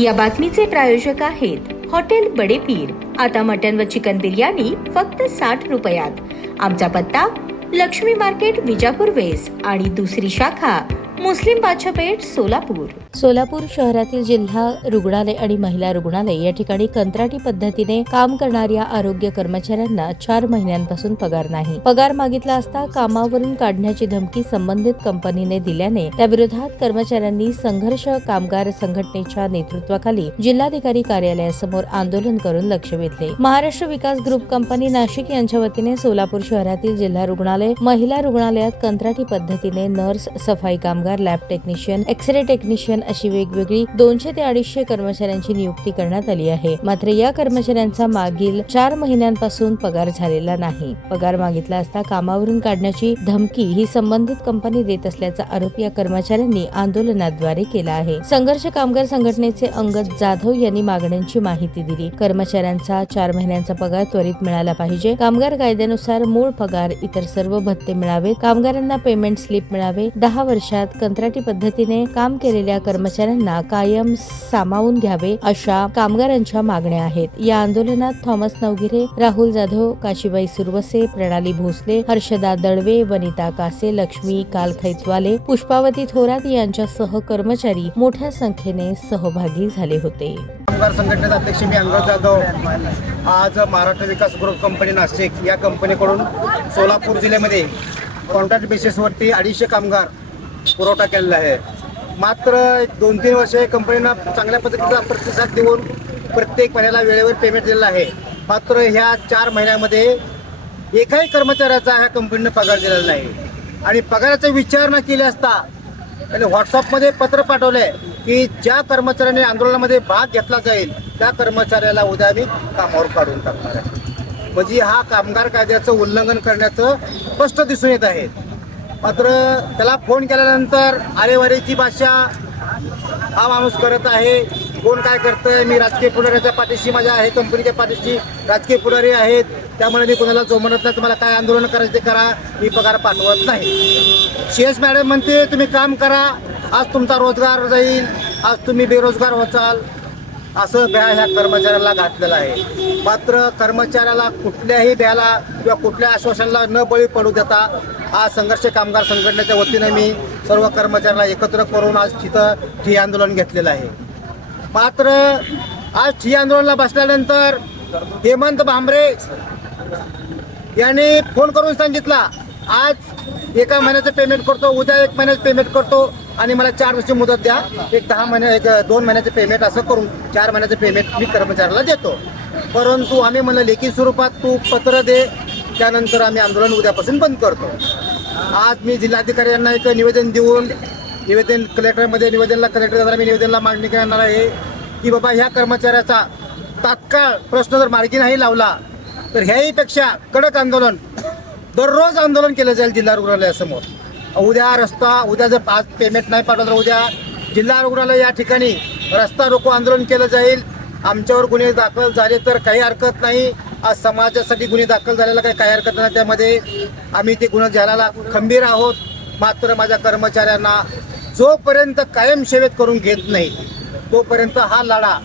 या बातमीचे प्रायोजक आहेत हॉटेल बडे पीर। आता मटन व चिकन बिर्याणी फक्त 60 रुपयात। आमचा पत्ता लक्ष्मी मार्केट विजापूर वेस्ट आणि दुसरी शाखा मुस्लिम बादशाहपेठ सोलापूर। सोलापूर शहरातील जिल्हा रुग्णालय आणि महिला रुग्णालय या ठिकाणी कंत्राटी पद्धतीने काम करणाऱ्या आरोग्य कर्मचाऱ्यांना 4 महिन्यांपासून पगार नाही। पगार मागितला असता कामावरून काढण्याची धमकी संबंधित कंपनीने दिल्याने त्याविरोधात कर्मचाऱ्यांनी संघर्ष कामगार संघटनेच्या नेतृत्वाखाली जिल्हाधिकारी कार्यालयासमोर आंदोलन करून लक्ष वेधले। महाराष्ट्र विकास ग्रुप कंपनी नाशिक यांच्या वतीने सोलापूर शहरातील जिल्हा रुग्णालय महिला रुग्णालयात कंत्राटी पद्धतीने नर्स, सफाई कामगार, लॅब टेक्निशियन, एक्स-रे टेक्निशियन अशी वेगवेगळी 200 ते 250 कर्मचाऱ्यांची नियुक्ती करण्यात आली आहे। मात्र या कर्मचाऱ्यांचा मागील 4 महिन्यांपासून पगार झालेला नाही। पगार मागितला असता कामावरून काढण्याची धमकी ही संबंधित कंपनी देत असल्याचा आरोप या कर्मचाऱ्यांनी आंदोलनाद्वारे केला आहे। संघर्ष कामगार संघटनेचे अंगद जाधव यांनी मागण्यांची माहिती दिली। कर्मचाऱ्यांचा 4 महिन्यांचा पगार त्वरित मिळाला पाहिजे। कामगार कायद्यानुसार मूळ पगार, इतर सर्व भत्ते मिळावेत। कामगारांना पेमेंट स्लिप मिळावे। 10 वर्षात कंत्राटी पद्धतीने काम केलेल्या कर्मचाऱ्यांना कायम सामावून घ्यावे अशा कामगारांच्या मागण्या आहेत। या आंदोलनात थॉमस नवगिरे, राहुल जाधव, काशीबाई सुरवसे, प्रणाली भोसले, हर्षदा दळवे, वनिता कासे, लक्ष्मी कालखैतवाले, पुष्पावती थोरात यांच्यासह कर्मचारी मोठ्या संख्येने सहभागी झाले होते। कामगार संघटनेचे अध्यक्ष मी अंगद जाधव आज महाराष्ट्र विकास ग्रुप कंपनी नाशिक या कंपनीकडून सोलापूर जिल्ह्यामध्ये कॉन्ट्रॅक्ट बेसिसवरती 250 कामगार पुरवठा केलेला आहे। मात्र 2-3 वर्षे कंपनीनं चांगल्या पद्धतीचा प्रतिसाद देऊन प्रत्येक महिन्याला वेळेवर पेमेंट दिलेला आहे। मात्र ह्या 4 महिन्यामध्ये एकाही कर्मचाऱ्याचा ह्या कंपनीनं पगार दिलेला नाही आणि पगाराचा विचार न केला असता आणि व्हॉट्सअपमध्ये पत्र पाठवले की ज्या कर्मचाऱ्याने आंदोलनामध्ये भाग घेतला जाईल त्या कर्मचाऱ्याला उद्या आम्ही कामावर काढून टाकणार आहे। म्हणजे हा कामगार कायद्याचं उल्लंघन करण्याचं स्पष्ट दिसून येत आहे। मात्र त्याला फोन केल्यानंतर आरेवारीची भाषा हा माणूस करत आहे। कोण काय करतंय, मी राजकीय पुढाऱ्याच्या पाठीशी माझ्या आहे, कंपनीच्या पाठीशी राजकीय पुढारी आहेत, त्यामुळे मी कोणाला जो म्हणत नाही तुम्हाला काय आंदोलन करायचं ते करा, मी पगार पाठवत नाही। CS मॅडम म्हणते तुम्ही काम करा, आज तुमचा रोजगार जाईल, आज तुम्ही बेरोजगार होचाल, असं भ्या ह्या कर्मचाऱ्याला घातलेलं आहे। मात्र कर्मचाऱ्याला कुठल्याही भ्याला किंवा कुठल्या आश्वासनाला न बळी पडू देता आज संघर्ष कामगार संघटनेच्या वतीने मी सर्व कर्मचाऱ्यांना एकत्र करून आज तिथं ठिय्या आंदोलन घेतलेलं आहे। मात्र आज ठिय्या आंदोलनाला बसल्यानंतर हेमंत भांबरे यांनी फोन करून सांगितला आज 1 महिन्याचं पेमेंट करतो, उद्या 1 महिन्याचं पेमेंट करतो आणि मला 4 दिवसाची मुदत द्या, 2 महिन्याचं पेमेंट असं करून 4 महिन्याचं पेमेंट मी कर्मचाऱ्याला देतो। परंतु आम्ही म्हणलं लेखी स्वरूपात तू पत्र दे, त्यानंतर आम्ही आंदोलन उद्यापासून बंद करतो। आज मी जिल्हाधिकारी यांना एक निवेदन देऊन कलेक्टरला मी निवेदनला मागणी करणार आहे की बाबा ह्या कर्मचाऱ्याचा तात्काळ प्रश्न जर मार्गी नाही लावला तर ह्याहीपेक्षा कडक आंदोलन दररोज आंदोलन केलं जाईल जिल्हा रुग्णालयासमोर। उद्या जर आज पेमेंट नाही पाठवलं तर उद्या जिल्हा रुग्णालय या ठिकाणी रस्ता रोको आंदोलन केलं जाईल। आमच्यावर गुन्हे दाखल झाले तर काही हरकत नाही, आज समाजासाठी गुन्हे दाखल झालेला काही हरकत नाही, त्यामध्ये आम्ही ते गुन्हे घ्यायला खंबीर आहोत। मात्र माझ्या कर्मचाऱ्यांना जोपर्यंत कायम सेवेत करून घेत नाही तोपर्यंत हा लढा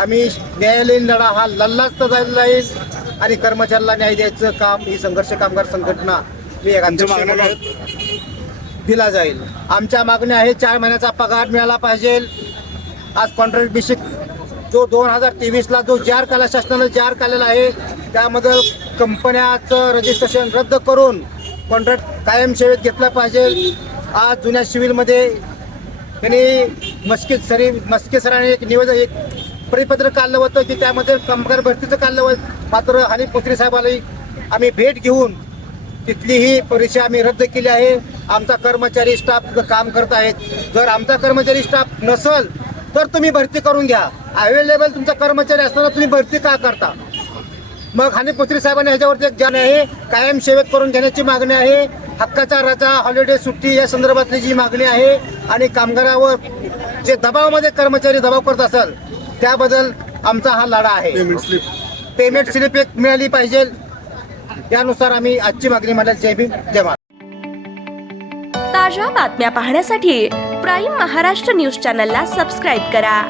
आम्ही न्यायालयीन लढा हा लढलाच जाईल आणि कर्मचाऱ्याला न्याय द्यायचं काम ही संघर्ष कामगार संघटना दिला जाईल। आमच्या मागण्या आहे 4 महिन्याचा पगार मिळाला पाहिजे। आज कॉन्ट्रॅक्ट बेसिक जो 2023ला जो जार काढला, शासनानं जार काढलेला आहे, त्यामध्ये कंपन्याचं रजिस्ट्रेशन रद्द करून कॉन्ट्रॅक्ट कायम सेवेत घेतला पाहिजे। आज जुन्या सिव्हिलमध्ये त्यांनी मस्के सरांनी एक परिपत्रक काढलं होतं की त्यामध्ये कामगार भरतीचं काढलं होतं। मात्र हानी पोत्री साहेबाला आम्ही भेट घेऊन तिथलीही परीक्षा आम्ही रद्द केली आहे। आमचा कर्मचारी स्टाफ काम करत आहेत, जर आमचा कर्मचारी स्टाफ नसेल तर तुम्ही भरती करून घ्या। अवेलेबल तुमचा कर्मचारी असताना तुम्ही भरती का करता? मग हानी पोत्री साहेबांनी ह्याच्यावरती एक जाण आहे, कायम सेवेत करून घेण्याची मागणी आहे। हक्काचा रजा, हॉलिडे, सुट्टी या संदर्भातली जी मागणी आहे आणि कामगारावर जे दबावामध्ये कर्मचारी दबाव करत असेल त्याबद्दल आमचा हा लढा आहे। पेमेंट स्लिप एक मिळाली पाहिजे, त्यानुसार आम्ही आजची मागणी मांडली। जय भीम, जय महाराष्ट्र। ताज्या बातम्या पाहण्यासाठी प्राईम महाराष्ट्र न्यूज चॅनलला सबस्क्राईब करा।